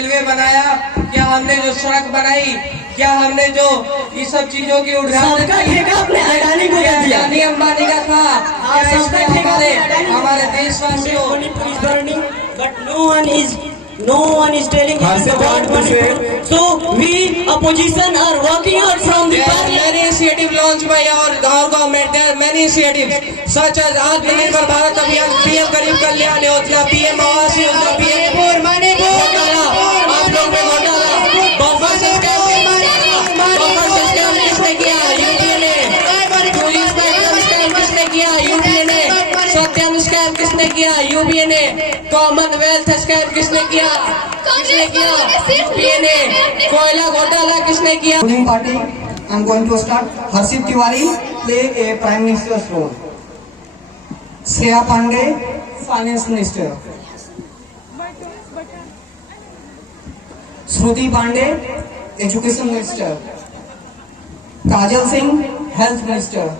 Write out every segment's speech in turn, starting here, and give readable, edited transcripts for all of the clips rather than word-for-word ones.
Railway बनाया, क्या हमने जो सड़क बनाई, क्या हमने जो इस सब चीजों की उद्घाटन अडानी अंबानी का था, क्या इसमें हमारे देशवासियों no one is telling him about Manipur. So we opposition are working out from the parliament. There are many initiatives launched by our government. There are many initiatives such as Atmanirbhar Bharat Abhiyan, PM Garib Kalyan Yojana, PM Awas Yojana, PM Manipur. आप लोग में घोटाला, buffer system किसने किया? UPA ने। Police में scam किसने किया? यूपीए ने। सत्यम स्कैम किसने किया? यूपीए ने। कॉमनवेल्थ स्कैम किसने किया? यूपीए ने। कोयला घोटाला किसने किया? Ruling party, I'm going to start. Harshit Tiwari play a prime minister's role. Shreya Pandey, finance minister. Shruti Pandey, education minister. Kajal Singh, health minister.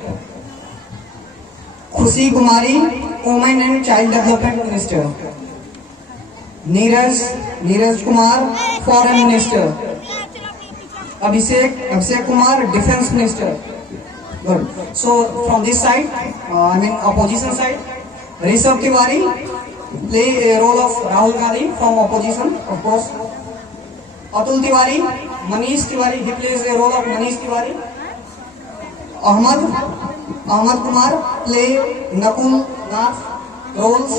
Khushi Kumari, women and child development minister. Neeraj Kumar, foreign minister. Abhishek Kumar, defense minister. Good. So from this side, opposition side, Rishabh Tiwari play a role of Rahul Gandhi from opposition, of course. Atul Tiwari, Manish Tiwari, he plays a role of Manish Tiwari. Ahmad Kumar play Nakul Nath roles.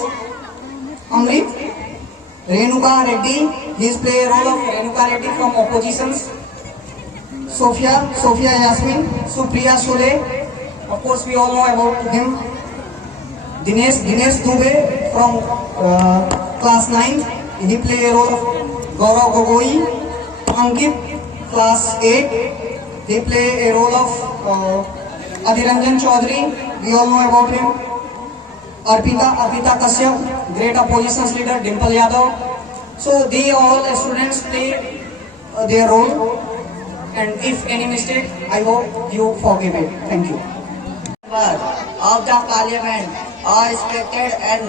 Amrit, Renuka Reddy, he play a role of Renuka Reddy from oppositions. Sophia Yasmin, Supriya Sule, of course we all know about him. Dinesh Dubey from class 9, he play a role of Gaurav Gogoi. Ankit, class 8, they play a role of Adhiranjan Chaudhary, we all know about him. Arpita Kashyap, great opposition leader, Dimple Yadav. So they all students play their role, and if any mistake, I hope you forgive it. Thank you. Of the parliament, our respected and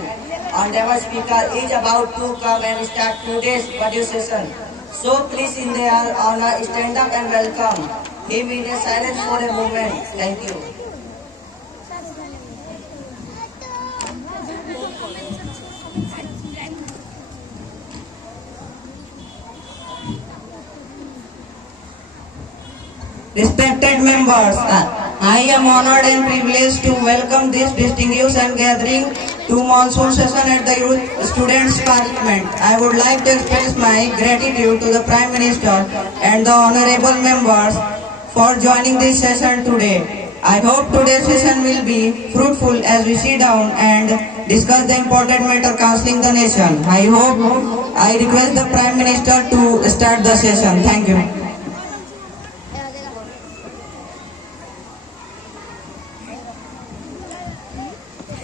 honorable speaker is about to come and start today's budget session. So please in their honor stand up and welcome him in a silence for a moment. Thank you. Respected members, I am honored and privileged to welcome this distinguished and gathering to monsoon session at the Youth Students Parliament. I would like to express my gratitude to the Prime Minister and the honorable members for joining this session today. I hope today's session will be fruitful as we sit down and discuss the important matter counseling the nation. I request the Prime Minister to start the session. Thank you.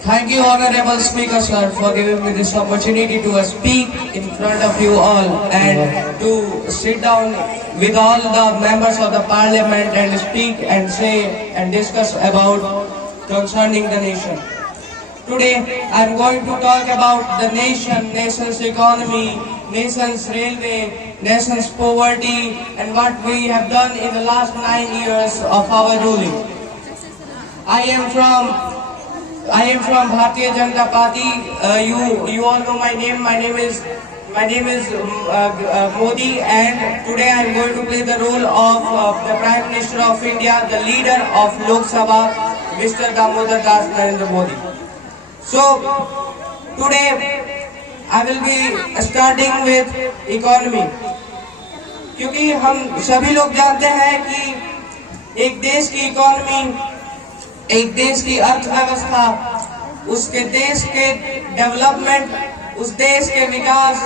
Thank you, Honorable Speaker, sir, for giving me this opportunity to speak in front of you all and to sit down with all the members of the Parliament and speak and say and discuss about concerning the nation. Today, I am going to talk about the nation's economy, nation's railway, nation's poverty, and what we have done in the last 9 years of our ruling. I am from Bharatiya Janata Party. You all know my name. My name is Modi, and today I am going to play the role of the Prime Minister of India, the leader of Lok Sabha, Mr. Damodar Das Narendra Modi. So today I will be starting with economy, क्योंकि हम सभी लोग जानते हैं कि एक देश की इकोनॉमी, एक देश की अर्थव्यवस्था, उसके देश के डेवलपमेंट, उस देश के विकास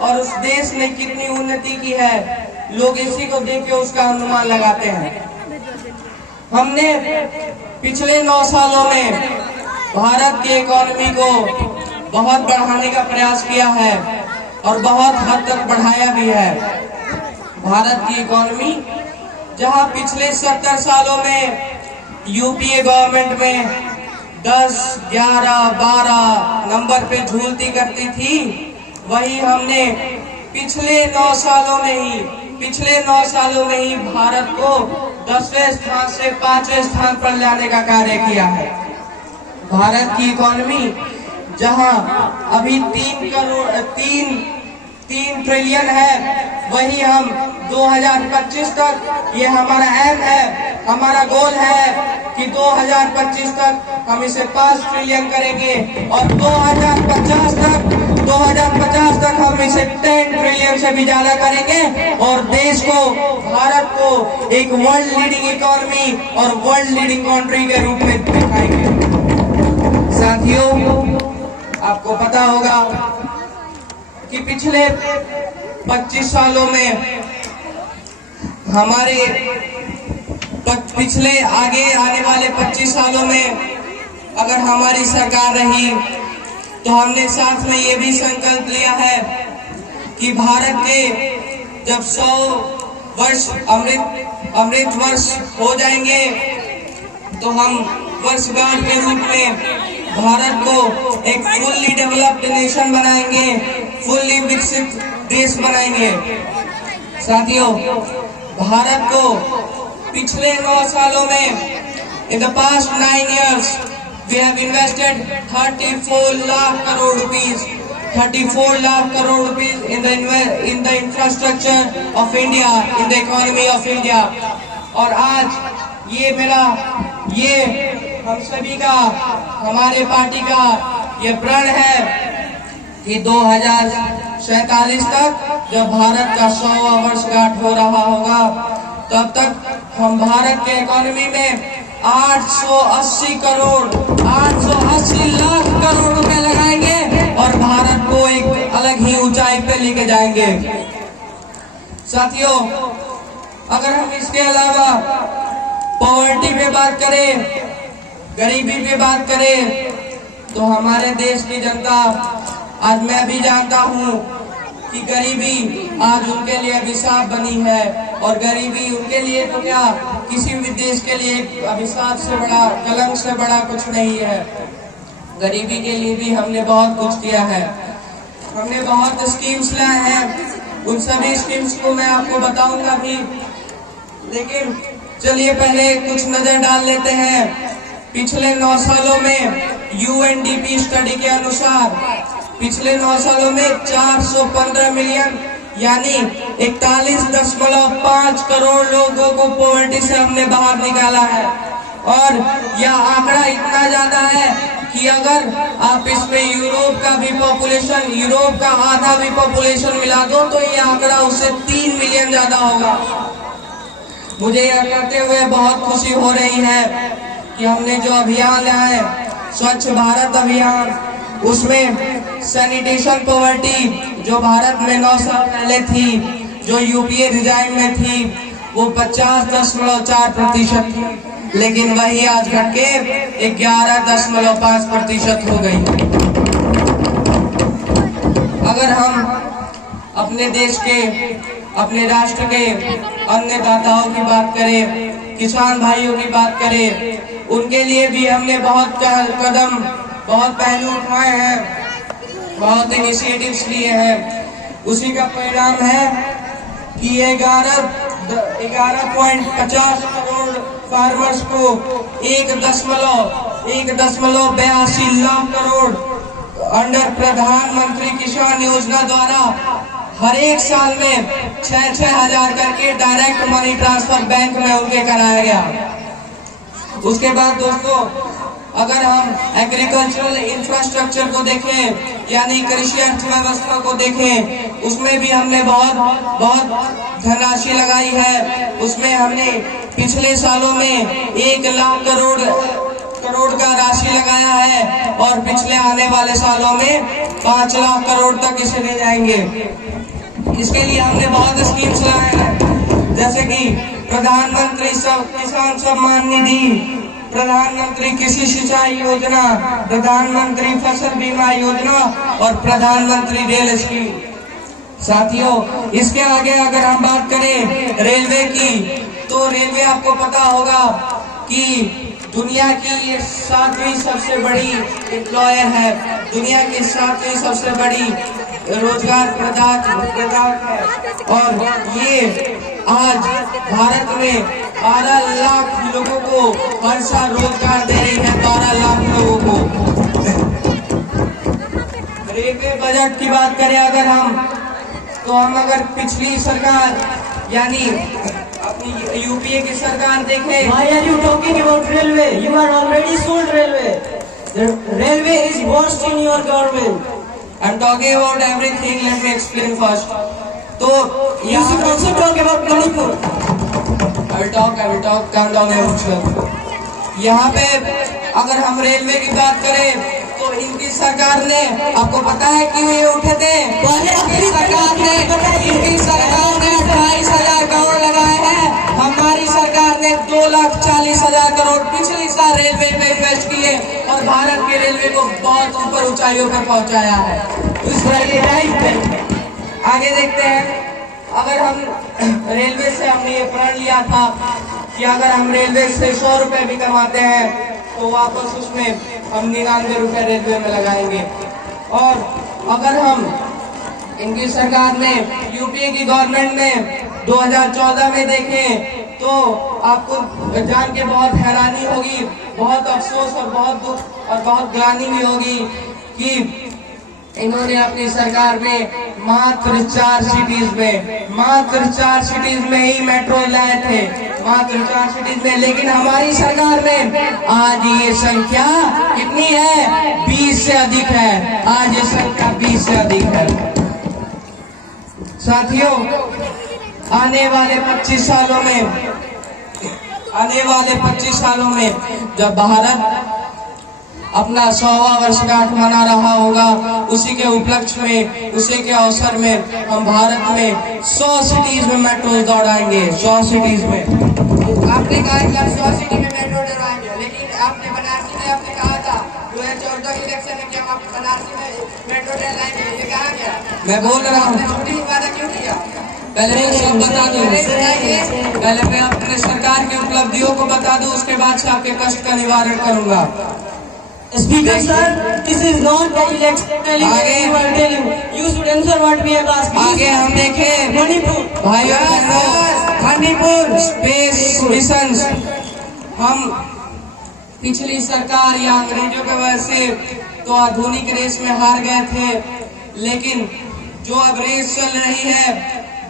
और उस देश ने कितनी उन्नति की है, लोग इसी को देख के उसका अनुमान लगाते हैं। हमने पिछले 9 सालों में भारत की इकोनॉमी को बहुत बढ़ाने का प्रयास किया है और बहुत हद तक बढ़ाया भी है। भारत की इकोनॉमी जहां पिछले 70 सालों में यूपीए गवर्नमेंट में 10, 11, 12 नंबर पे झूलती करती थी, वही हमने पिछले 9 सालों में ही भारत को 10वें स्थान से 5वें स्थान पर लाने का कार्य किया है। भारत की इकोनॉमी जहां अभी 3 ट्रिलियन है, वही हम 2025 तक, ये हमारा एम है, हमारा गोल है कि 2025 तक हम इसे 5 ट्रिलियन करेंगे और 2050 तक हम इसे 10 ट्रिलियन से भी ज्यादा करेंगे और देश को, भारत को एक वर्ल्ड लीडिंग इकोनॉमी और वर्ल्ड लीडिंग कंट्री के रूप में दिखाएंगे। साथियों, आपको पता होगा कि पिछले 25 सालों में पिछले आगे आने वाले 25 सालों में अगर हमारी सरकार रही तो हमने साथ में ये भी संकल्प लिया है कि भारत के जब 100 वर्ष अमृत वर्ष हो जाएंगे तो हम वर्षगांठ के रूप में भारत को एक फुल्ली डेवलप्ड नेशन बनाएंगे, फुल्ली विकसित देश बनाएंगे। साथियों, भारत को पिछले 9 सालों में in the past 9 years we have invested 34 lakh crore rupees, 34 lakh crore rupees in the infrastructure of India, in the economy of India। और आज ये हम सभी का, हमारे पार्टी का ये प्रण है कि 2047 तक जब भारत का 100वां वर्षगांठ हो रहा होगा तब तक हम भारत के इकोनॉमी में 880 लाख करोड़ रुपए लगाएंगे और भारत को एक अलग ही ऊंचाई पे लेके जाएंगे। साथियों, अगर हम इसके अलावा पॉवर्टी पे बात करें, गरीबी पे बात करें, तो हमारे देश की जनता, आज मैं भी जानता हूँ कि गरीबी आज उनके लिए अभिशाप बनी है और गरीबी उनके लिए तो क्या, किसी भी देश के लिए अभिशाप से बड़ा, कलंक से बड़ा कुछ नहीं है। गरीबी के लिए भी हमने बहुत कुछ किया है, हमने बहुत स्कीम्स लाए हैं, उन सभी स्कीम्स को मैं आपको बताऊंगा भी, लेकिन चलिए पहले कुछ नजर डाल लेते हैं। पिछले 9 सालों में UNDP स्टडी के अनुसार पिछले 9 सालों में 415 मिलियन यानी 41.5 करोड़ लोगों को पॉवर्टी से हमने बाहर निकाला है। और यह आंकड़ा इतना ज्यादा है कि अगर आप इसमें यूरोप का भी पॉपुलेशन, यूरोप का आधा भी पॉपुलेशन मिला दो तो ये आंकड़ा उससे 3 मिलियन ज्यादा होगा। मुझे यह कहते हुए बहुत खुशी हो रही है कि हमने जो अभियान लाए, स्वच्छ भारत अभियान, उसमें सैनिटेशन पॉवर्टी जो भारत में 9 साल पहले थी, जो यूपीए रिजाइम में थी, वो 50.4% थी, लेकिन वही आज घट के 11.5% हो गई। अगर हम अपने देश के, अपने राष्ट्र के अन्नदाताओं की बात करें, किसान भाइयों की बात करें, उनके लिए भी हमने बहुत कदम, बहुत पहलू उठाए हैं, बहुत इनिशिएटिव्स लिए हैं। उसी का परिणाम है कि 11.50 करोड़ फार्मर्स को 1.82 लाख करोड़ अंडर प्रधानमंत्री किसान योजना द्वारा हर एक साल में 6-6 हजार करके डायरेक्ट मनी ट्रांसफर बैंक में उनके कराया गया। उसके बाद दोस्तों, अगर हम एग्रीकल्चरल इंफ्रास्ट्रक्चर को देखें, यानी कृषि अर्थव्यवस्था को देखें, उसमें भी हमने बहुत धनराशि लगाई है। उसमें हमने पिछले सालों में 1 लाख करोड़ का राशि लगाया है और पिछले आने वाले सालों में 5 लाख करोड़ तक इसे ले जाएंगे। इसके लिए हमने बहुत स्कीम्स लाए हैं, जैसे कि प्रधानमंत्री किसान सम्मान निधि, प्रधानमंत्री कृषि सिंचाई योजना, प्रधानमंत्री फसल बीमा योजना और प्रधानमंत्री रेल स्कीम। साथियों, इसके आगे अगर हम बात करें रेलवे की, तो रेलवे आपको पता होगा कि दुनिया की 7वीं सबसे बड़ी एम्प्लॉयर है, दुनिया की 7वीं सबसे बड़ी रोजगार प्रदाता है। और ये आज भारत में 12 लाख लोगों को हर साल रोजगार दे रही है, 12 लाख लोगों को। रेलवे बजट की बात करें अगर हम अगर पिछली सरकार यानी अपनी यूपीए की सरकार देखें। Why are you talking about railway? You are already sold railway. The railway is worst in your government. I'm talking about everything. Let me explain first. तो You should also talk about Manipur. I will talk. Calm down yourself. यहाँ पे अगर हम railway की बात करें तो इनकी सरकार ने, आपको पता है क्यों ये उठे थे? इनकी सरकार ने 28,000 करोड़ लगाए हैं। हमारी सरकार ने 2,40,000 करोड़ पिछले साल रेलवे में इन्वेस्ट किए और भारत के रेलवे को बहुत ऊपर ऊंचाइयों पर पहुंचाया है। आगे देखते हैं। अगर हम रेलवे से हमने ये प्रण लिया था कि अगर हम रेलवे से 100 रुपए भी कमाते हैं तो वापस उसमें हम 99 रुपए रेलवे में लगाएंगे। और अगर हम इनकी सरकार ने यूपीए की गवर्नमेंट में 2014 में देखें तो आपको जान के बहुत हैरानी होगी, बहुत अफसोस और बहुत दुख और बहुत ग्लानि भी होगी कि इन्होंने अपनी सरकार में मात्र 4 सिटीज में ही मेट्रो लाए थे, मात्र 4 सिटीज में। लेकिन हमारी सरकार में आज ये संख्या कितनी है? 20 से अधिक है। आज ये संख्या 20 से अधिक है। साथियों, आने वाले 25 सालों में जब भारत अपना 100वां वर्षगांठ मना रहा होगा, उसी के उपलक्ष्य में, उसी के अवसर में हम भारत में 100 सिटीज में मेट्रो दौड़ाएंगे। 100 सिटीज में आपने कहा कि 100 सिटी में मेट्रो दौड़ाएंगे, लेकिन आपने बनारसी में आपने कहा था 2014 के इलेक्शन में कि हम बनारसी में मेट्रो रेल लाएंगे, ये कहा गया? मैं बोल रहा हूँ, वादा क्यों किया? पहले मैं सब बता दूं, पहले मैं अपने सरकार की उपलब्धियों को बता दूं, उसके बाद से आपके कष्ट का निवारण करूंगा। Speaker sir, this is not the election. आगे You are telling. You should answer what we have asked. आगे हम देखें मणिपुर, भाइयों बहनों, मणिपुर स्पेस मिशन। हम पिछली सरकार या अंग्रेजों की वजह से तो आधुनिक रेस में हार गए थे, लेकिन जो अब रेस चल रही है,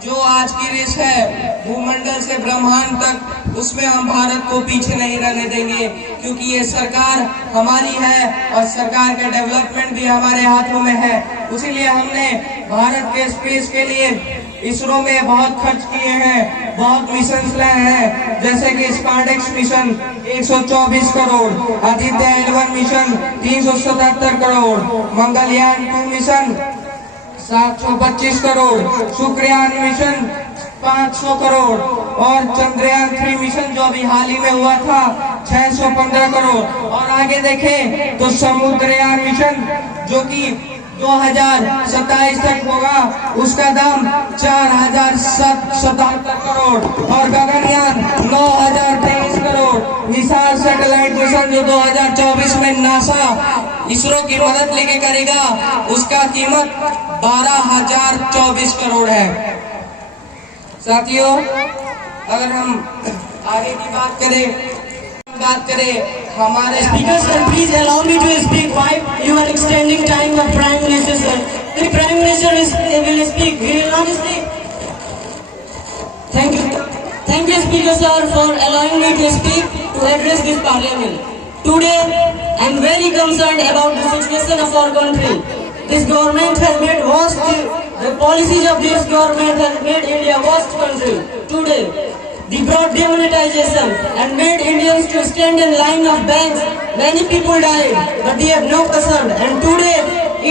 जो आज की रेस है भूमंडल से ब्रह्मांड तक, उसमें हम भारत को पीछे नहीं रहने देंगे, क्योंकि ये सरकार हमारी है और सरकार का डेवलपमेंट भी हमारे हाथों में है। इसीलिए हमने भारत के स्पेस के लिए इसरो में बहुत खर्च किए हैं, बहुत मिशन लाए हैं, जैसे कि स्पार्टेक्स mission 124 crore, Aditya L1 mission 377 crore, Mangalyaan 2 mission 725 crore, Shukrayaan mission 500 crore और चंद्रयान 3 मिशन जो अभी हाल ही में हुआ था 615 करोड़। और आगे देखें तो समुद्रयान मिशन जो कि 2027 तक होगा, उसका दाम 4,077 करोड़ और गगनयान 9,023 करोड़। विशाल सैटेलाइट मिशन जो 2024 में नासा इसरो की मदद लेके करेगा, उसका कीमत 12,024 करोड़ है। साथियों, अगर हम आगे की बात करें हमारे Speaker sir, please allow me to speak. Why you are extending time of Prime Minister sir? The Prime Minister will speak. He will not speak. Thank you, Speaker sir, for allowing me to speak to address this Parliament. Today, I am very concerned about the situation of our country. This government has made the policies of this government has made India worst country. Today, they brought demonetization and made Indians to stand in line of banks. Many people died, but they have no concern. And today,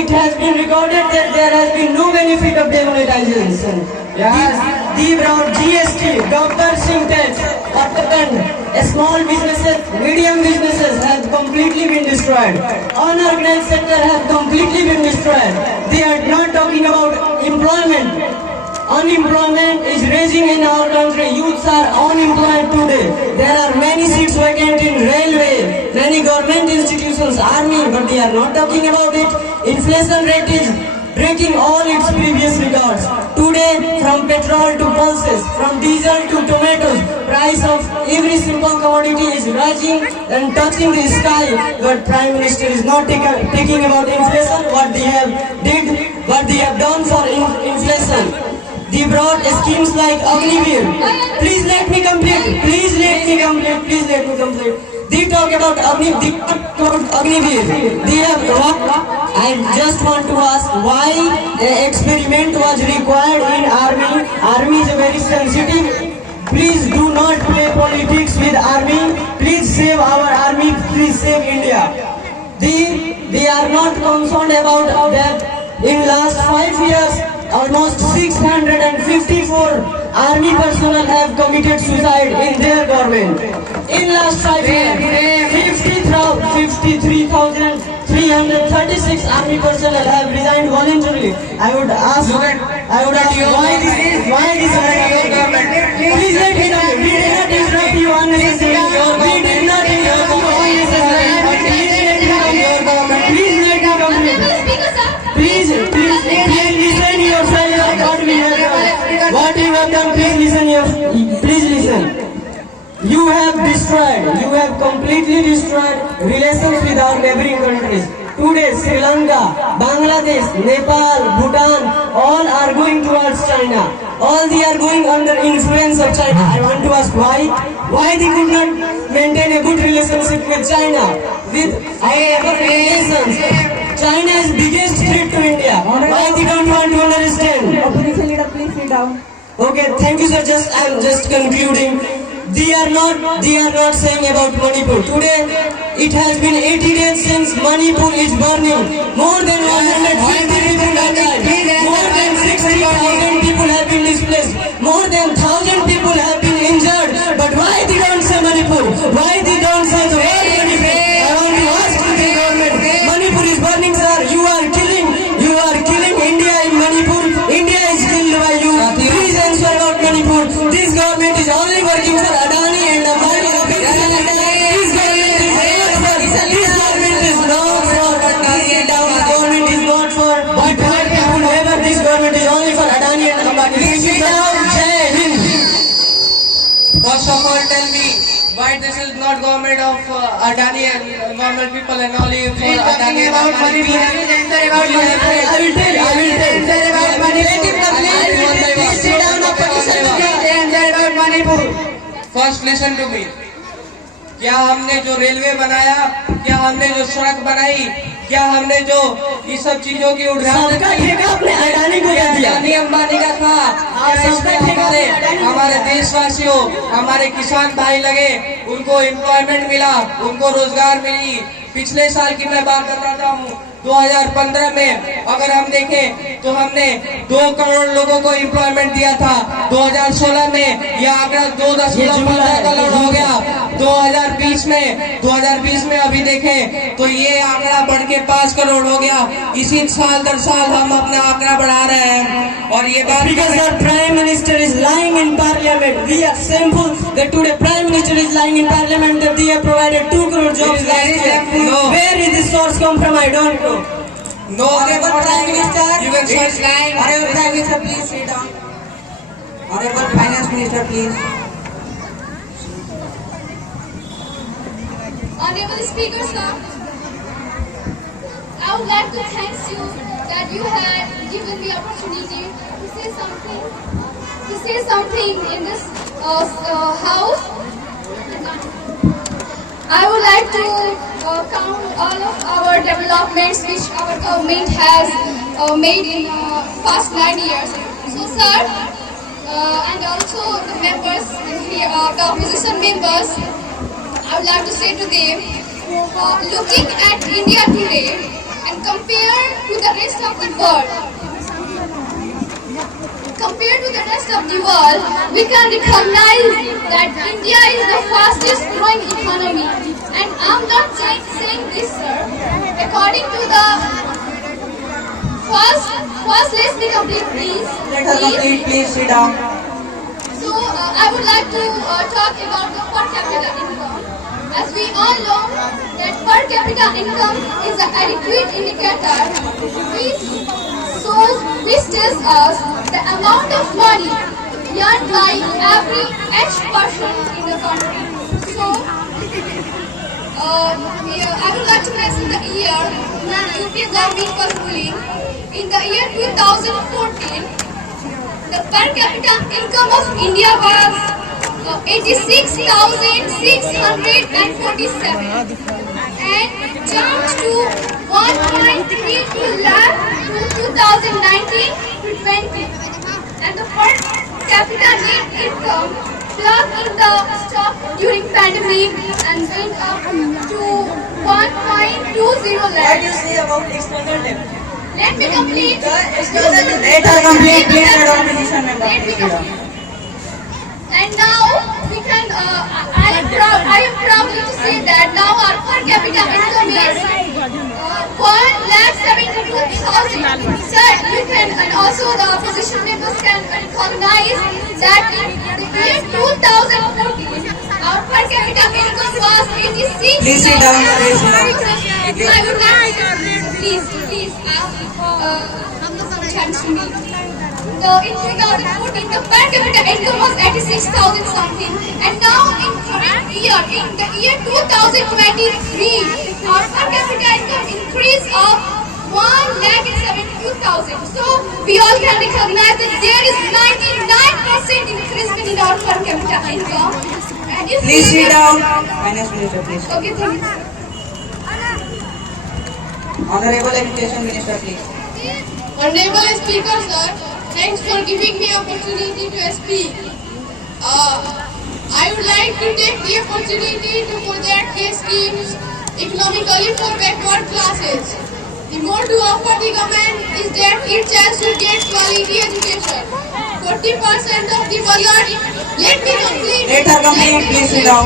it has been recorded that there has been no benefit of demonetization. They brought GST, Dr. Singh tax, small businesses, medium businesses have completely been destroyed. Unorganized sector have completely been destroyed. They are not talking about employment. Unemployment is rising in our country. Youths are unemployed today. There are many seats vacant in railway, many government institutions, army, but they are not talking about it. Inflation rate is breaking all its previous records. Today, from petrol to pulses, from diesel to tomatoes, price of every simple commodity is rising and touching the sky. But Prime Minister is not taking about inflation, what they have done for inflation. They brought schemes like Agnivir. Please let me complete. They talk about Agnivir. They have I just want to ask why the experiment was required in army. Army is a very sensitive. Please do not play politics with army. Please save our army. Please save India. They are not concerned about that. In last 5 years, almost 654 army personnel have committed suicide in their government. In last 5 years, 53,336 army personnel have resigned voluntarily. I would ask why this government. Please let me know. We did not interrupt you unnecessarily. We did not interrupt you unnecessarily. Please let me complete. Please listen yourself what we have done. What you have done, please listen. You have completely destroyed relations with our neighboring countries. Today, Sri Lanka, Bangladesh, Nepal, Bhutan, all are going towards China. All they are going under influence of China. I want to ask why they could not maintain a good relationship with China, with our nations. China is biggest threat to India. Why they don't want to understand? Opposition leader, please sit down. Okay, thank you sir. I'm just concluding. They are not saying about Manipur. Today, it has been 80 days since Manipur is burning. More than 150 people have died. More than 60,000 people have been displaced. More than 1,000 people have been injured. But why they don't say Manipur? Why they don't say the word Manipur? I want to ask the government. Manipur is burning, sir. You are killing India in Manipur. India is killed by you. Please answer about Manipur. This government is only working for Adani and Ambani. This government is not for white people. Never. This government is only for Adani and Ambani. Jai Hind. First of all, tell me why this is not government of Adani and normal people and only for Adani and Ambani. I will tell. First listen to me. क्या हमने जो railway बनाया, क्या हमने जो सड़क बनाई, क्या हमने जो ये सब चीजों की उद्घाटन अडानी अंबानी का था, क्या इसमें हमारे देशवासियों, हमारे किसान भाई लगे, उनको एम्प्लॉयमेंट मिला, उनको रोजगार मिली। पिछले साल की मैं बात बताता हूँ, 2015 में अगर हम देखें तो हमने 2 करोड़ लोगों को एम्प्लॉयमेंट दिया था। 2016 में यह आंकड़ा 2.15 करोड़ हो गया। 2020 में अभी देखें तो ये आंकड़ा बढ़ के 5 करोड़ हो गया। इसी साल दर साल हम अपना आंकड़ा बढ़ा रहे हैं और ये बात because our prime minister is lying in parliament. We are shameful that today prime minister is lying in parliament that they have provided 2 crore jobs last year. No. Where is this source come from? I don't know. No, Honorable Prime Minister, you can search line. Honorable Prime Minister, please sit down. Honorable Finance Minister, please. Honorable Speaker, sir, I would like to thank you that you had given the opportunity to say something in this house. I would like to count all of our developments which our government has made in past 9 years. So, sir, and also the members here, the opposition members, I would like to say to them, looking at India today and compared to the rest of the world, we can recognize that India is the fastest growing economy. And I'm not saying this, sir. According to the first, let's be complete, please. Let her complete, please sit down. So, I would like to talk about the per capita income. As we all know that per capita income is an adequate indicator which shows shows this tells us the amount of money earned by each person in the country. So, I would like to mention the year when UPA government was ruling. In the year 2014, the per capita income of India was 86,647 and jumped to 1.32 lakh to 2019 to 20. And the per capita net income plugged in the stock during pandemic and went up to 1.20 lakh. What do you say about external debt? Let me complete. Let her complete, please, Madam Opposition Member. Let me complete. And now we can. I am proudly to say that now our per capita income is 1,72,000. Sir, you can, and also the opposition members can recognize that in the year 2014, our per capita income was 86. Please sit down, please sit down. I would like please, chance me. In 2014, the per capita income was 86,000 something, and now in the year 2023, our per capita income increase of 1,72,000. So we all can recognize that there is 99% increase in our per capita income. And if Please we sit down. Finance Minister, please. Okay, thank you. Honorable Education Minister, please. Honorable Speaker, sir, thanks for giving me opportunity to speak. I would like to take the opportunity to project the schemes economically for backward classes. The more to offer the government is that it has to get quality education. 40% of the budget, let me complete. Let her complete, please sit down.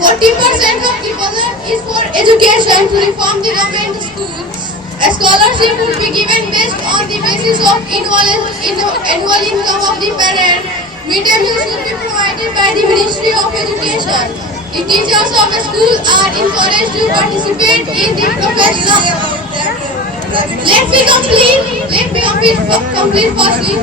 40% of the budget is for education to reform the government schools. A scholarship will be given based on the basis of annual income of the parent. Midday meals will be provided by the Ministry of Education. The teachers of a school are encouraged to participate in the professional. Let me complete firstly.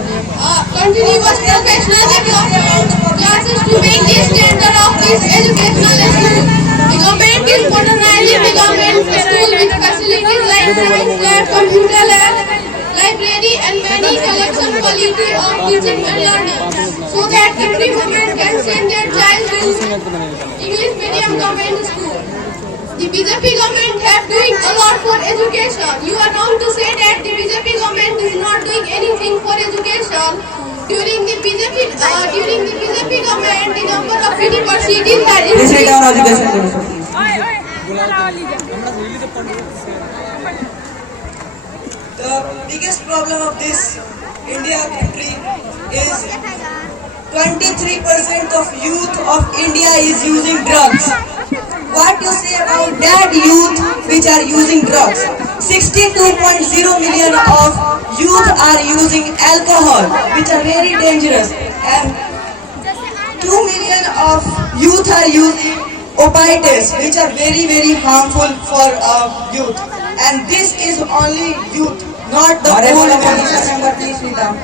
Continuous professional development classes to make the standard of this educational school. The government is modernizing the government school with facilities like science lab, computer lab, library and many collection quality of teaching and learning, so that every woman can send their child to English medium government school. The BJP government have doing a lot for education. You are wrong to say that the BJP government is not doing anything for education. During the BJP government, the number of universities that Please sit down, Education Minister, please. The biggest problem of this India country is 23% of youth of India is using drugs. What you say about that youth which are using drugs? 62.0 million of youth are using alcohol, which are very dangerous, and 2 million of youth are using opiates, which are very harmful for youth. And this is only youth, not the Honorable old Opposition ones. Member, please sit down.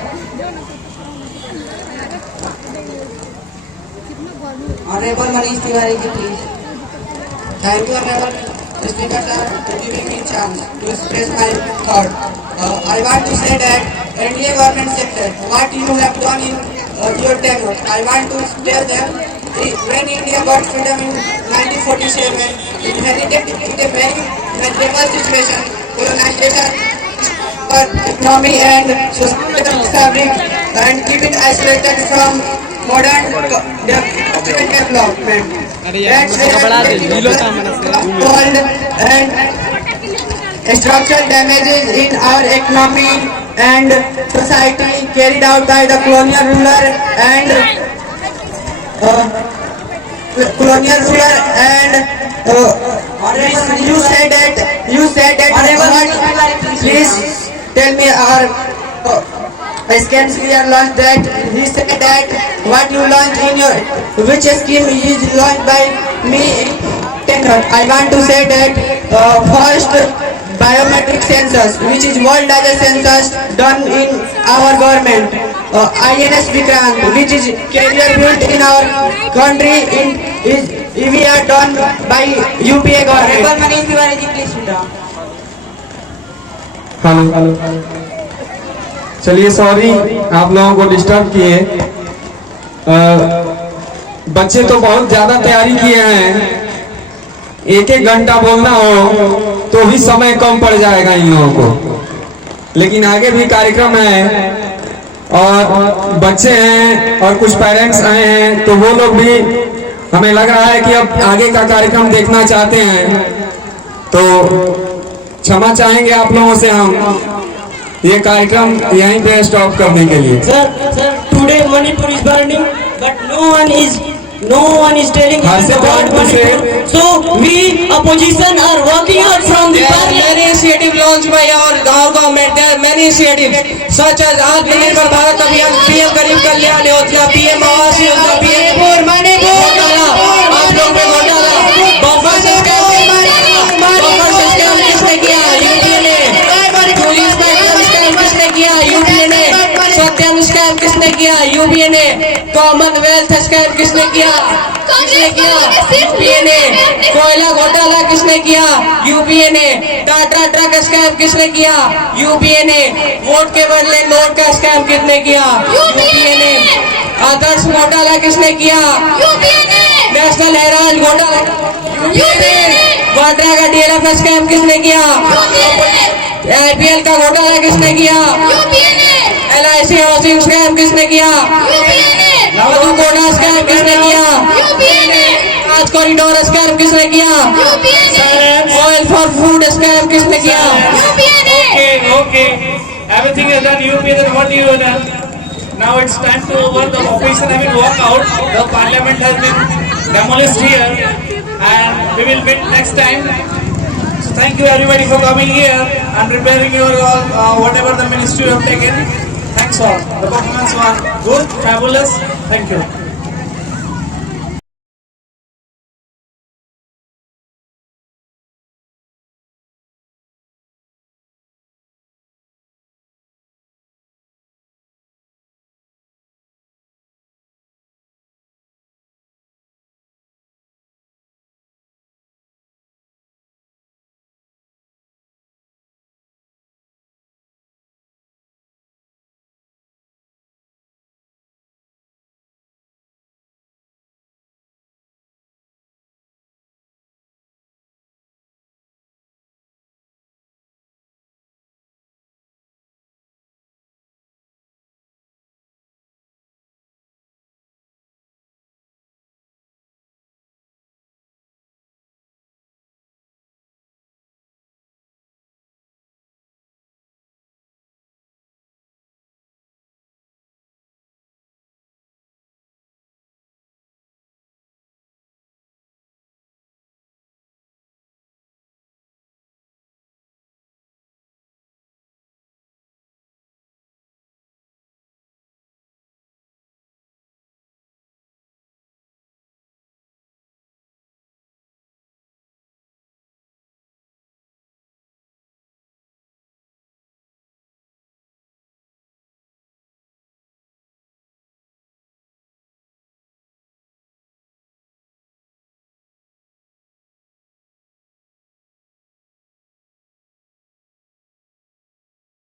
Honorable Manish Tiwari, please. Thank you, Honorable Speaker, sir, for giving me chance to express my thought. I want to say that NDA government sector, what you have done in your tenure, I want to tell them when India got freedom in 1947, it inherited a very miserable situation, colonization, economy and societal fabric, and keep it isolated from modern development. That's called and structural damages in our economy and society carried out by the colonial ruler and you said that please tell me our scams we are launched that he said that what you launched in your which scheme is launched by me tenure. I want to say that first biometric census, which is world largest census done in our government. INS Vikrant, which is carrier built in our country, we are done by UPA government. Manish Tiwari ji, please sit down. Hello, चलिए sorry आप लोगों को disturb किए। बच्चे तो बहुत ज्यादा तैयारी किए हैं, एक एक घंटा बोलना हो तो भी समय कम पड़ जाएगा इन लोगों को, लेकिन आगे भी कार्यक्रम है और बच्चे हैं और कुछ पेरेंट्स आए हैं, तो वो लोग भी हमें लग रहा है कि अब आगे का कार्यक्रम देखना चाहते हैं, तो क्षमा चाहेंगे आप लोगों से हम ये कार्यक्रम यहीं पे स्टॉप करने के लिए। Sir, today Manipur is burning, but no one is telling हर से about बहुत से Manipur. So we opposition are working out from the There are parliament. many initiatives launched by our government. There are many initiatives such as Atmanirbhar Bharat Abhiyan, PM Garib Kalyan Yojana, PM Awas Yojana, PM घोटाला, आप लोग में घोटाला, buffer system किसने किया? UPA ने। Police में scam किसने किया? यूपीए ने। सत्यम स्कैम किसने किया? यूपीए ने। कॉमनवेल्थ स्कैम किसने किया? यूपीए ने। कोयला घोटाला किसने किया? यूपीए ने। टाटा ट्रक स्कैम किसने किया? यूपीए ने। वोट के बदले नोट का स्कैम किसने किया? यूपीए ने। आदर्श घोटाला किसने किया? नेशनल हेराल्ड घोटाला यूपीए ने। वाड्रा का डीएलएफ स्कैम किसने किया? आईपीएल का घोटाला किसने किया? LIC हाउसिंग स्कैम किसने किया? मधु कोटा स्कैम किसने किया? आज कॉरिडोर स्कैम किसने किया? ऑयल फॉर फूड स्कैम किसने किया? Okay. Everything is done. UPA, then what you have done? Now it's time to over. The opposition having walk out. The parliament has been demolished here, and we will meet next time. So thank you everybody for coming here and preparing your whatever the ministry you have taken. Thanks all. The performance was good, fabulous. Thank you.